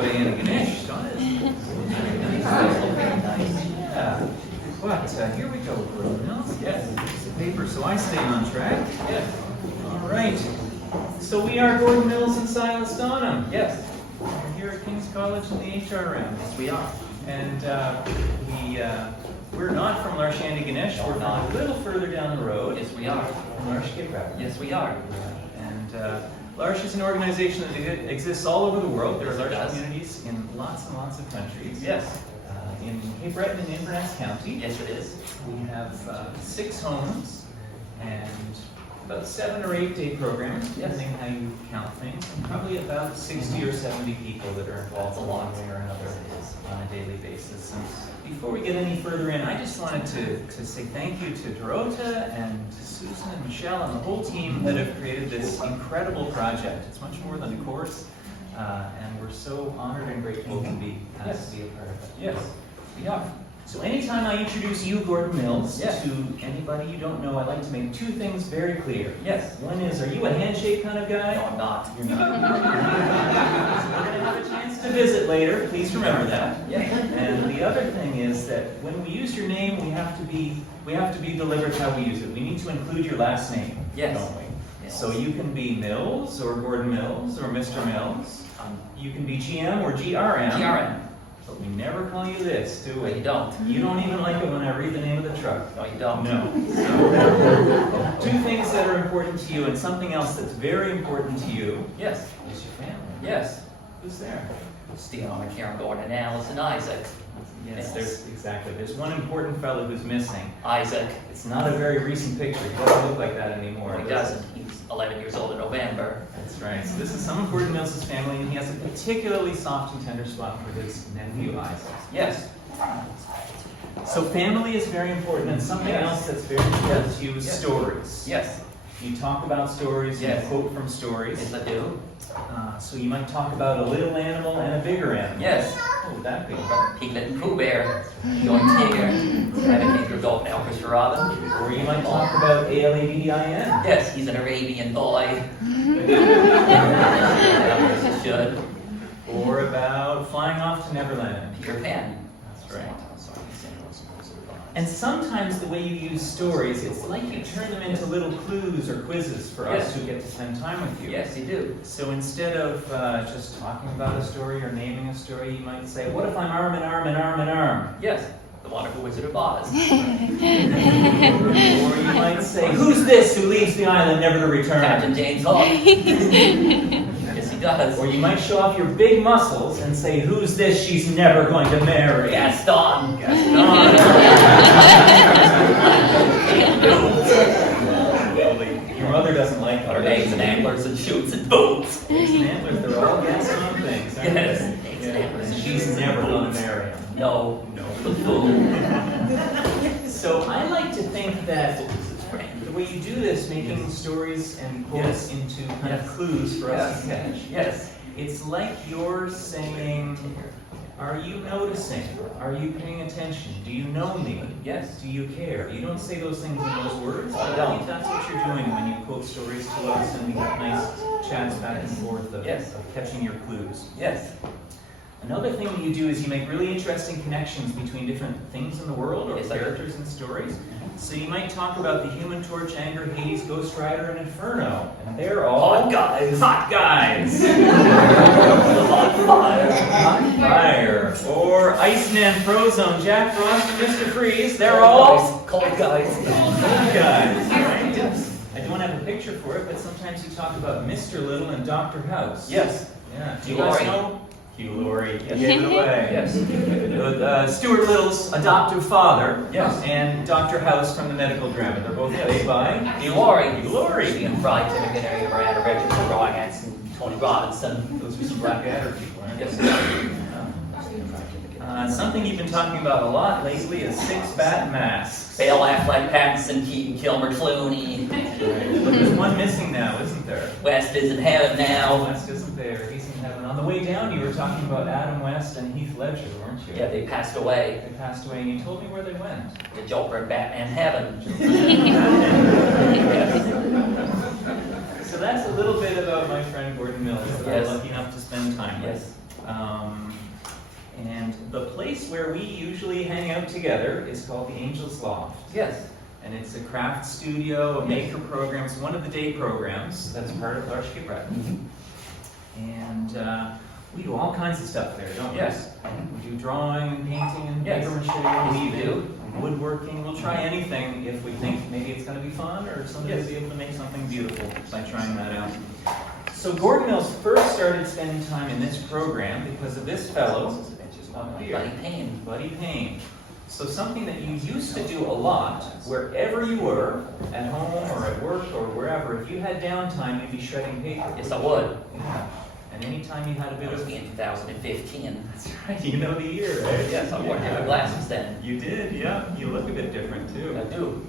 Diana Ganesh, don't it? Yeah. But here we go, Gordon Mills. Yes, piece of paper, so I stay on track. Yes. All right. So we are Gordon Mills and Silas Donham. Yes. We're here at King's College in the HRM. Yes, we are. And we're not from Larshandy Ganesh. We're not a little further down the road. Yes, we are. From Larsh Kiprak. Yes, we are. And Larsh is an organization that exists all over the world. There are Yes, it Larsh does. communities in lots and lots of countries. Yes. In Cape Breton and Inverness County. Yes, it is. We have 6 homes and about 7 or 8 day programs, depending how you count things, and probably about 60 or 70 people that are involved in one way or another on a daily basis. And before we get any further in, I just wanted to say thank you to Dorota and Susan and Michelle and the whole team that have created this incredible project. It's much more than a course, and we're so honored and grateful to be asked to be a part of it. Yes, we are. So anytime I introduce you, Gordon Mills, Yes. to anybody you don't know, I like to make 2 things very clear. Yes. One is, are you a handshake kind of guy? No, I'm not. You're not. So we're going to have a chance to visit later. Please remember that. Yes. And the other thing is that when we use your name, we have to be deliberate how we use it. We need to include your last name, Yes. don't we? Yes. So you can be Mills or Gordon Mills or Mr. Mills. You can be GM or GRM. GRM. But we never call you this, do we? No, you don't. You don't even like it when I read the name of the truck. No, you don't. No. So, 2 things that are important to you, and something else that's very important to you Yes. is your family. Yes. Who's there? Stephen, Karen, Gordon, and Alice, and Isaac. Yes, there's one important fellow who's missing. Isaac. It's not a very recent picture. He doesn't look like that anymore. No, he doesn't. He's 11 years old in November. That's right. So this is some of Gordon Mills' family, and he has a particularly soft and tender spot for his nephew, Isaac. Yes. So family is very important, and something Yes. else that's very important to you is Yes. stories. Yes. You talk about stories, Yes. you quote from stories. Yes, I do. So you might talk about a little animal and a bigger animal. Yes. What would that be? Piglet and Pooh Bear. Going Tigger. Rabbit, your dog now, Christopher Robin. Or you might talk about Alabdin. Yes, he's an Arabian boy. As he should. Or about flying off to Neverland. Peter Pan. That's right. And sometimes the way you use stories, it's like you turn them into little clues or quizzes for us Yes. who get to spend time with you. Yes, you do. So instead of just talking about a story or naming a story, you might say, what if I'm arm in arm in arm in arm? Yes, the wonderful Wizard of Oz. Or you might say, who's this who leaves the island never to return? Captain James Hawk. Yes, he does. Or you might show off your big muscles and say, who's this she's never going to marry? Gaston. Your mother doesn't like Our her. eggs and antlers and shoots and boots. Eggs and antlers, they're all Gaston things, aren't Yes, they? eggs and antlers And and she's shoots never and going to boots. marry him. No, the fool. So I like to think that the way you do this, making stories and quotes into kind of clues for us to catch. Yes. It's like you're saying, are you noticing? Are you paying attention? Do you know me? Yes. Do you care? You don't say those things in those words, but I don't. think that's what you're doing when you quote stories to us and we have nice chats back and forth of, Yes. of catching your clues. Yes. Another thing that you do is you make really interesting connections between different things in the world or Yes, I do. characters and stories. So you might talk about the Human Torch, Anger, Hades, Ghost Rider, and Inferno, and they're all Hot guys. Hot guys. Hot fire. Hot fire. Or Iceman, Frozone, Jack Frost, and Mr. Freeze. They're all Cold guys. Cold guys. Right? Yes. I don't have a picture for it, but sometimes you talk about Mr. Little and Dr. House. Yes. Yeah. Do you Hugh guys Laurie. know? Hugh Laurie. You gave it away. Yes. Stuart Little's adoptive father. Yes. And Dr. House from the medical drama. They're both played by Hugh Laurie. Hugh Laurie. Ian Fry, Timmy Ginnery, Miranda Richards, Roy Hanson, Tony Robinson. Those were some Blackadder people, aren't they? Yes. Something you've been talking about a lot lately is 6 bat masks. Bale Affleck, Pattinson, Keaton, Kilmer, Clooney. But there's one missing now, isn't there? West is in heaven now. West isn't there. He's in heaven. On the way down, you were talking about Adam West and Heath Ledger, weren't you? Yeah, they passed away. They passed away, and you told me where they went. The Joker and Batman heaven. So that's a little bit about my friend Gordon Mills that Yes. I'm lucky enough to spend time with. Yes. And the place where we usually hang out together is called the Angel's Loft. Yes. And it's a craft studio, a maker program. It's one of the day programs that's part of Larshke Bread. And we do all kinds of stuff there, don't we? Yes. We do drawing and painting and Yes. paper mache, weaving, woodworking. We'll try anything if we think maybe it's going to be fun or somebody will be able to make something beautiful by trying that out. So Gordon Mills first started spending time in this program because of this fellow up here. Buddy Payne. Buddy Payne. So something that you used to do a lot, wherever you were, at home or at work or wherever, if you had downtime, you'd be shredding paper. Yes, I would. Yeah. And anytime you had a bit That of... was in 2015. That's right, you know the year, right? Yes, I wore different glasses then. You did, yeah. You look a bit different too. I do.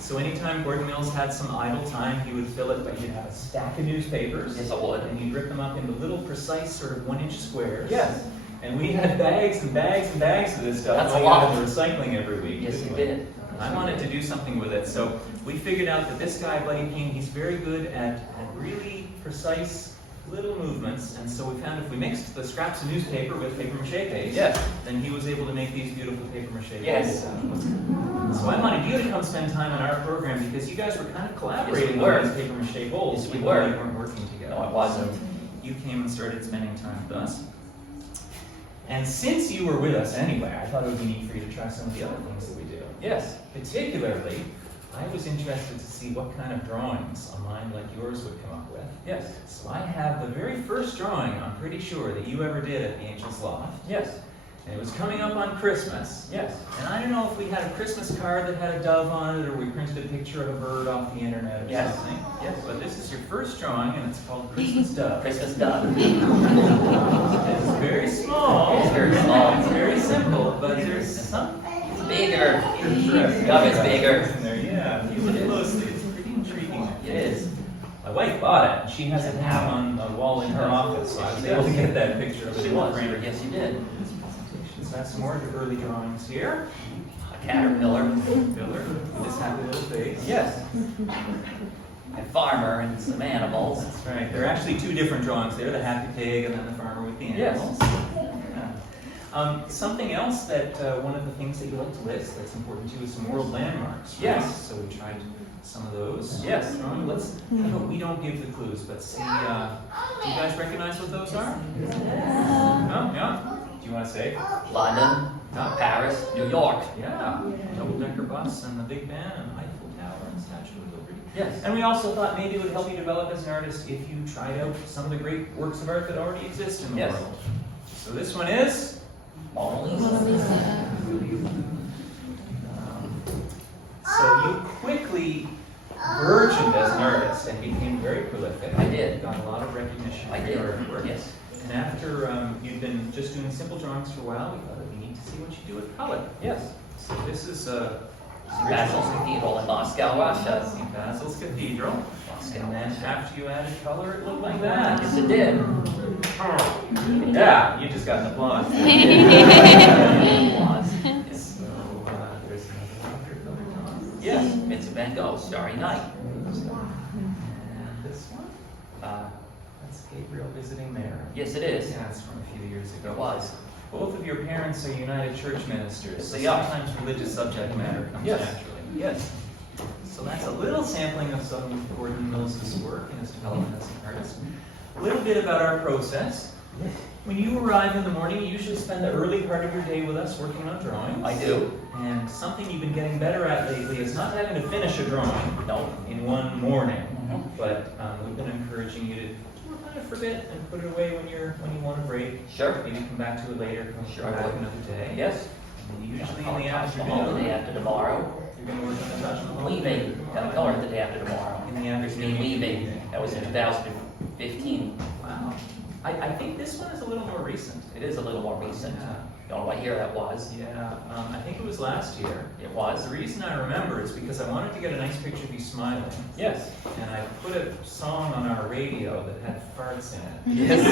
So anytime Gordon Mills had some idle time, he would fill it by he'd have a stack of newspapers. Yes, I would. And he'd rip them up into little precise sort of 1-inch squares. Yes. And we had bags and bags and bags of this stuff. That's and a we lot. had the recycling every week. Yes, didn't you we? did. I wanted to do something with it. So we figured out that this guy, Buddy Payne, he's very good at really precise little movements. And so we found if we mixed the scraps of newspaper with paper mache paste, Yes. then he was able to make these beautiful paper mache Yes. bowls. So I wanted you to come spend time in our program because you guys were kind of collaborating Yes, we were. on these paper mache bowls. Yes, we even were. though you weren't working together. No, I wasn't. So you came and started spending time with us. And since you were with us anyway, I thought it would be neat for you to try some of the other things that we do. Yes. Particularly, I was interested to see what kind of drawings a mind like yours would come up with. Yes. So I have the very first drawing, I'm pretty sure, that you ever did at the Angel's Loft. Yes. And it was coming up on Christmas. Yes. And I don't know if we had a Christmas card that had a dove on it, or we printed a picture of a bird off the internet or Yes. something. Yes. But this is your first drawing, and it's called Christmas Dove. Christmas done. It's very small. It's very small. It's very simple, but there's something It's bigger. interesting. Yup, it's bigger. in there. Yeah, if you look closely, it's pretty intriguing. It is. My wife bought it, and she has it hung on a wall in her office, so I was able to get that picture of it She in the was. frame. Yes, you did. So that's some more early drawings here. A caterpillar. Filler, with his happy little face. Yes. A farmer and some animals. That's right. There are actually two different drawings there, the happy pig and then the farmer with the Yes. animals. Yeah. Something else that one of the things that you like to list that's important to you is some world landmarks. Right? Yes. So we tried some of those. Yes. Let's, how about we don't give the clues, but see, do you guys recognize what those are? No? Yeah? Do you want to say? London, Paris, New York. Yeah. Double-decker bus and the Big Ben and Eiffel Tower and Statue of Liberty. Yes. And we also thought maybe it would help you develop as an artist if you tried out some of the great works of art that already exist in the Yes. world. So this one is? Mona Lisa. So you quickly burgeoned as an artist and became very prolific. I did. Got a lot of recognition I for did. your artwork. Yes. And after you'd been just doing simple drawings for a while, we thought it'd be neat to see what you do with color. Yes. So this is St. Basil's Cathedral in Moscow, Russia. St. Basil's Cathedral. Moscow. And then after you added color, it looked like that. Yes, it did. Yeah, you just got an applause. Was. Yes. So there's another watercolor drawing. Yes. Vincent Van Gogh, Starry Night. And this one? That's Gabriel visiting Mary. Yes, it is. Yeah, it's from a few years ago. It was. Both of your parents are United Church ministers. Yes, So they are. sometimes religious subject matter comes Yes. naturally. Yes. So that's a little sampling of some of Gordon Mills' work and his development as an artist. A little bit about our process. When you arrive in the morning, you usually spend the early part of your day with us working on drawings. I do. And something you've been getting better at lately is not having to finish a drawing No. in one morning. Mhm. But we've been encouraging you to work on it for a bit and put it away when you want a break. Sure. Maybe come back to it later, come Sure, back I would. another day. Yes. And usually in the Touch Mahal the day afternoon, after tomorrow. you're going to work on the Taj Mahal. Weaving. Got a color the day after tomorrow. In the It's me afternoon. weaving. That was in 2015. Wow. I think this one is a little more recent. It is a little more recent. Yeah. Don't know what year that was. Yeah, I think it was last year. It was. The reason I remember is because I wanted to get a nice picture of you smiling. Yes. And I put a song on our radio that had farts in it. Yes.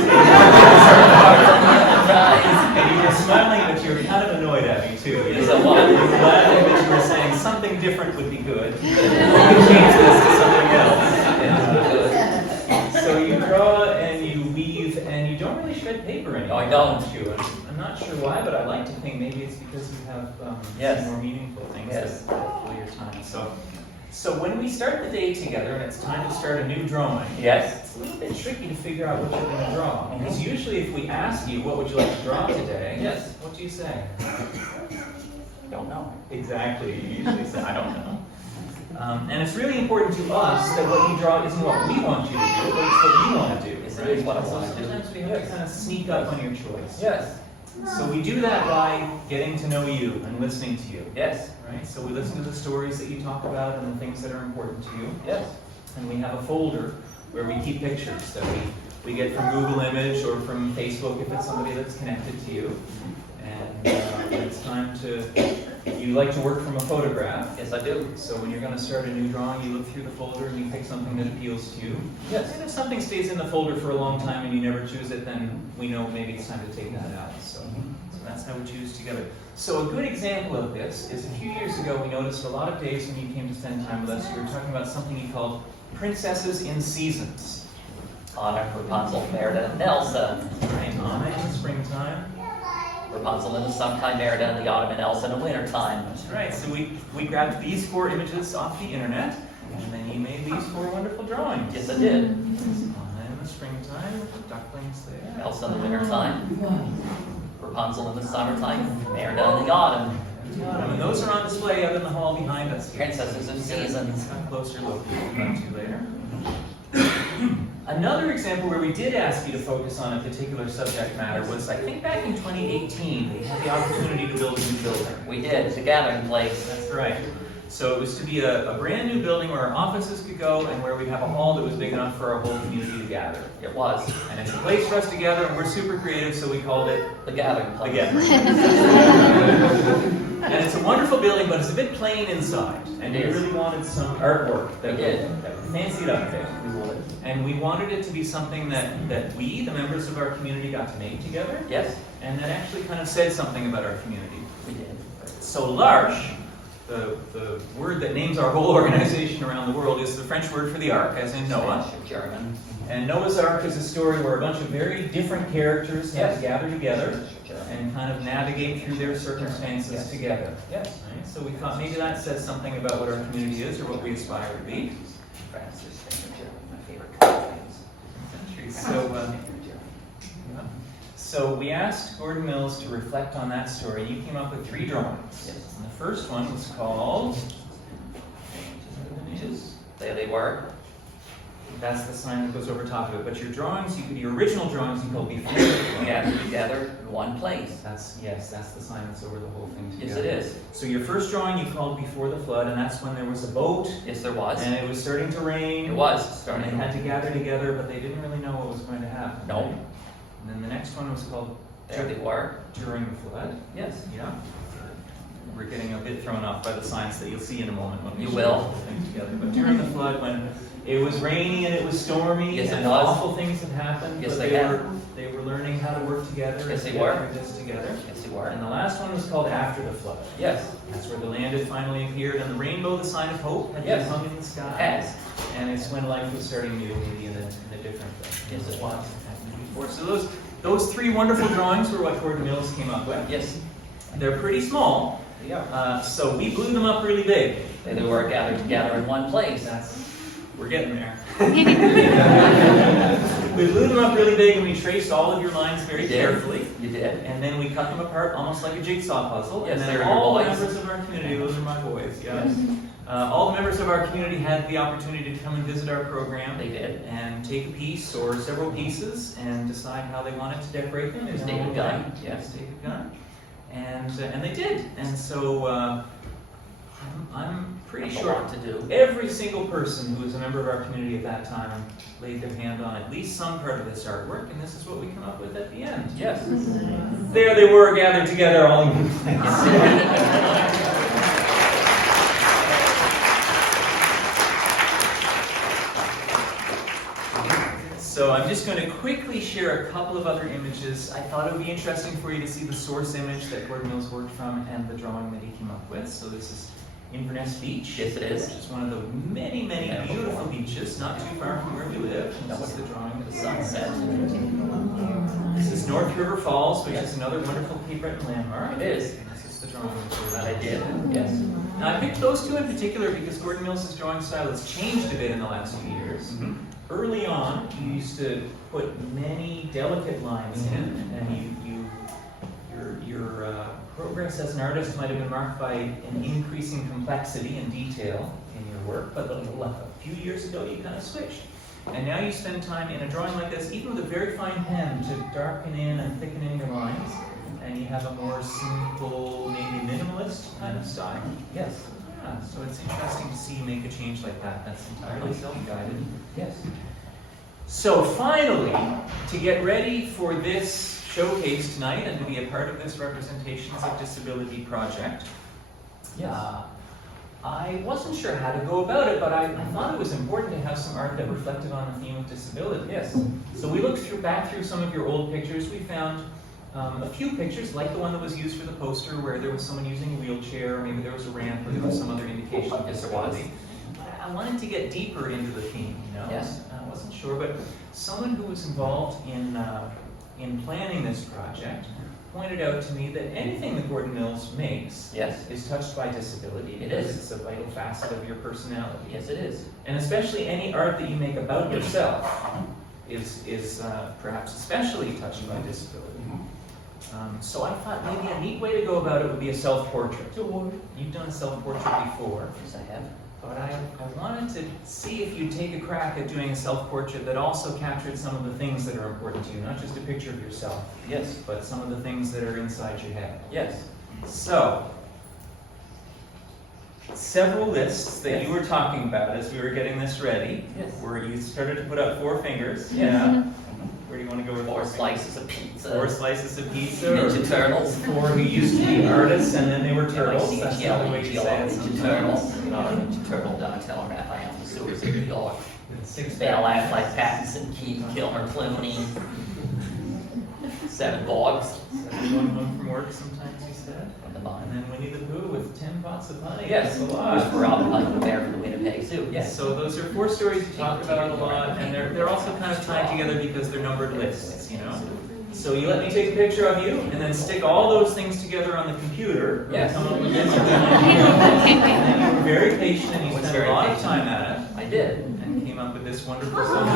And you were smiling, but you were kind of annoyed at me too. Yes, I was. You were glad that you were saying something different would be good. We could change this to something else. And, so you draw and you weave, and you don't really shred paper anymore. I don't. You? I'm not sure why, but I like to think maybe it's because you have Yes. some more meaningful things Yes. that fill your time. So when we start the day together and it's time to start a new drawing, Yes. it's a little bit tricky to figure out what you're going to draw. Because usually if we ask you, what would you like to draw today? Yes. What do you say? Don't know. Exactly. You usually say, I don't know. And it's really important to us that what you draw isn't what we want you to do, but it's what you want to do. Yes, right? it is what I So want to do. sometimes we have to kind of sneak up on your choice. Yes. So we do that by getting to know you and listening to you. Yes. Right? So we listen to the stories that you talk about and the things that are important to you. Yes. And we have a folder where we keep pictures that we get from Google Image or from Facebook if it's somebody that's connected to you. And when it's time to, you like to work from a photograph. Yes, I do. So when you're going to start a new drawing, you look through the folder and you pick something that appeals to you. Yes. And if something stays in the folder for a long time and you never choose it, then we know maybe it's time to take that out. So that's how we choose together. So a good example of this is a few years ago we noticed a lot of days when you came to spend time with us, you were talking about something you called Princesses in Seasons. Anna, Rapunzel, Merida, and Elsa. Right, Anna in the springtime. Rapunzel in the summertime, Merida in the autumn, and Elsa in the wintertime. That's right. So we grabbed these 4 images off the internet, and then you made these 4 wonderful drawings. Yes, I did. Anna in the springtime with the ducklings there. Elsa in the wintertime. Rapunzel in the summertime, Merida in the autumn. And those are on display out in the hall behind us. Princesses of Seasons. A closer look we'll come to later. Another example where we did ask you to focus on a particular subject matter was, I think back in 2018, we had the opportunity to build a new building. We did. It's a gathering place. That's right. So it was to be a brand new building where our offices could go and where we'd have a hall that was big enough for our whole community to gather. It was. And it's a place for us to gather, and we're super creative, so we called it The gathering the place. Gathering. And it's a wonderful building, but it's a bit plain inside. And we It is. really wanted some artwork that We did. would fancy it up a bit. And we wanted it to be something that we, the members of our community, got to make together, Yes, and that actually kind of said something about our community. we did. So l'Arche, the word that names our whole organization around the world, is the French word for the Ark, as in Noah. German. And Noah's Ark is a story where a bunch of very different characters have Yes. to gather together German. and kind of navigate through their circumstances Yes. together. Yes. Right? So we thought maybe that says something about what our community is or what we aspire to be. France is Spain, German, my favorite countries. So we asked Gordon Mills to reflect on that story. You came up with 3 drawings. Yes. And the first one was called, There they were. that's the sign that goes over top of it. But your drawings, your original drawings, you called Before the Flood. We gathered together in one place. That's the sign that's over the whole thing Yes, together. it is. So your first drawing you called Before the Flood, and that's when there was a boat, Yes, there was. and it was starting to rain. It was And starting. they had to gather together, but they didn't really know what was going to happen. No. right? And then the next one was called There they were. During the Flood. Yes. Yeah. We're getting a bit thrown off by the signs that you'll see in a moment when we You show will. the whole thing together. But during the flood, when it was rainy and it was stormy, Yes, it and was. awful things had happened, Yes, but they they had. were learning how to work together Yes, and they get were. through this together. Yes, they were. And the last one was called After the Flood. Yes. That's where the land had finally appeared, and the rainbow, the sign of hope, had Yes. been hung in the sky. Yes. And it's when life was starting new, maybe in a different way. Yes, it was. Before. So those 3 wonderful drawings were what Gordon Mills came up with. Yes. They're pretty small, so we blew them up really big. There they were gathered together in one place. We're getting there. We blew them up really big and we traced all of your lines very You did. carefully. You did. And then we cut them apart almost like a jigsaw puzzle. Yes, and they're then your all the boys. members of our community, those are my boys, yeah. Yes. All the members of our community had the opportunity to come and visit our program. They did. And take a piece or several pieces and decide how they wanted to decorate them. There's in their David own Gunn. way. Yes. David Gunn. And they did. And so I'm pretty That's a sure lot to do. every single person who was a member of our community at that time laid their hand on at least some part of this artwork, and this is what we come up with at the end. Yes. There they were, gathered together all in one place. So I'm just going to quickly share a couple of other images. I thought it would be interesting for you to see the source image that Gordon Mills worked from and the drawing that he came up with. So this is Inverness Beach. Yes, it is. Which is one of the many, many beautiful beaches, not too far from where we live. And this is the drawing of the sunset. North River Falls, which is another wonderful Cape Breton landmark. It is. This is the drawing That I did, yes. Now I picked those two in particular because Gordon Mills's drawing style has changed a bit in the last few years. Early on, you used to put many delicate lines in, and your progress as an artist might have been marked by an increasing complexity and detail in your work, but a few years ago you kind of switched. And now you spend time in a drawing like this, even with a very fine pen, to darken in and thicken in your lines, and you have a more simple, maybe minimalist kind of style. Yes. Yeah, so it's interesting to see you make a change like that. That's entirely self-guided. Yes. So finally, to get ready for this showcase tonight and to be a part of this Representations of Disability project, I wasn't sure how to go about it, but I thought it was important to have some art that reflected on the theme of disability. Yes. So we looked back through some of your old pictures. We found a few pictures, like the one that was used for the poster, where there was someone using a wheelchair, or maybe there was a ramp, or there was some other indication of disability. I wanted to get deeper into the theme, you know? Yes. I wasn't sure, but someone who was involved in planning this project pointed out to me that anything that Gordon Mills makes is touched by disability. It is. It's a vital facet of your personality. Yes, it is. And especially any art that you make about yourself is perhaps especially touched by disability. So I thought maybe a neat way to go about it would be a self-portrait. You've done a self-portrait before. Yes, I have. But I wanted to see if you'd take a crack at doing a self-portrait that also captured some of the things that are important to you, not just a picture of yourself. Yes. But some of the things that are inside your head. Yes. So, several lists that you were talking about as we were getting this ready, where you started to put up 4 fingers. Yeah. Where do you want to go with 4 slices of pizza. 4 slices of pizza. Ninja Turtles. 4 who used to be artists and then they were turtles. Like That's the way you say it Ninja sometimes. Turtles. Ninja Turtle, Donatello, Raphael, the sewers of New York. 6 Bale Affleck, Pattinson, Keaton, Kilmer, Clooney. 7 dogs. Going home from work sometimes, you said. From the mine. And then Winnie the Pooh with 10 pots of honey. Yes. That's a lot. For Robin Hood, the bear for the Winnipeg Zoo. Yes. So those are 4 stories you talk about a lot, and they're also kind of tied together because they're numbered lists, you know? So you let me take a picture of you, and then stick all those things together on the computer. Yes. Come up with this. And then you were very patient, and you spent a lot of time at it. I did. And came up with this wonderful song.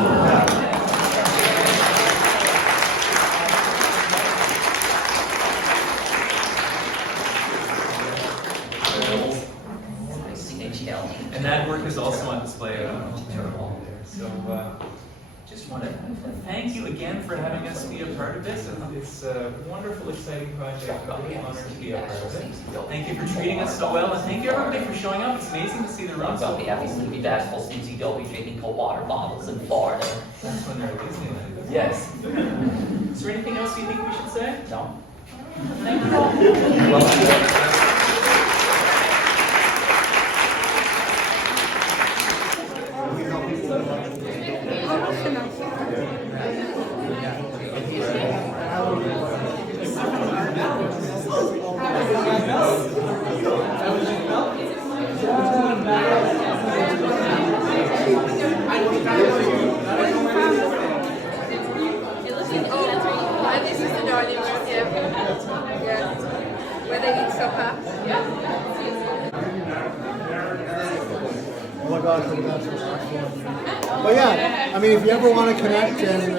And that work is also on display on Turtle there. So just want to thank you again for having us be a part of this. I think it's a wonderful, exciting project. I'm really honored to be a part of it. Thank you for treating us so well, and thank you everybody for showing up. It's amazing to see the room. I'll be happy to be bashful since you don't be drinking cold water bottles in Florida. That's when they're at Disneyland. Yes. Is there anything else you think we should say? No. Thank you all. You're welcome. Where they eat supper. Oh my God, but yeah, I mean, if you ever want to connect and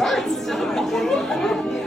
Hi.